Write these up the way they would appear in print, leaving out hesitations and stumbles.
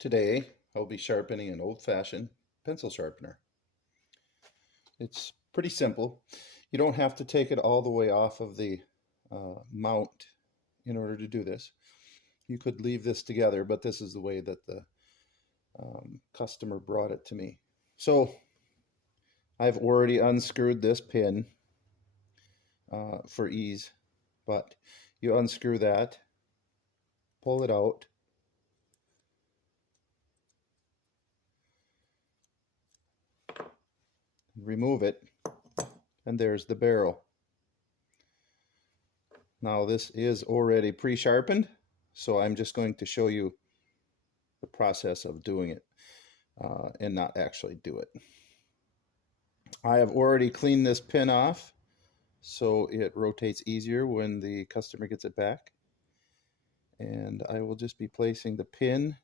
Today, I'll be sharpening an old-fashioned pencil sharpener. It's pretty simple. You don't have to take it all the way off of the mount in order to do this. You could leave this together, but this is the way that the customer brought it to me. So I've already unscrewed this pin for ease, but you unscrew that, pull it out, remove it, and there's the barrel. Now this is already pre-sharpened, so I'm just going to show you the process of doing it and not actually do it. I have already cleaned this pin off so it rotates easier when the customer gets it back, and I will just be placing the pin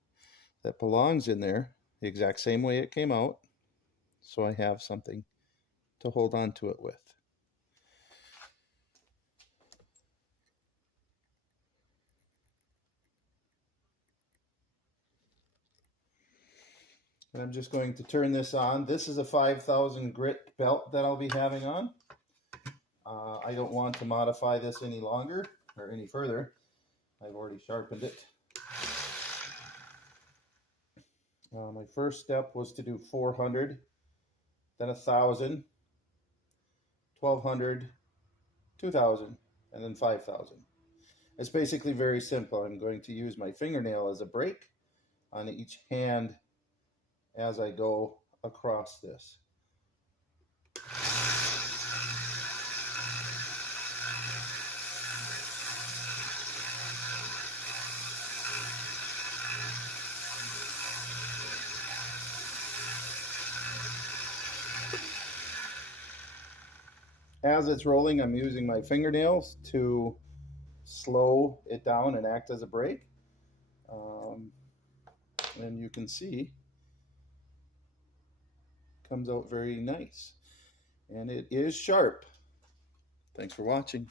that belongs in there the exact same way it came out, so I have something to hold on to it with. And I'm just going to turn this on. This is a 5,000 grit belt that I'll be having on. I don't want to modify this any longer or any further. I've already sharpened it. My first step was to do 400, then 1,000, 1,200, 2,000, and then 5,000. It's basically very simple. I'm going to use my fingernail as a brake on each hand as I go across this. As it's rolling, I'm using my fingernails to slow it down and act as a brake. And you can see it comes out very nice. And it is sharp. Thanks for watching.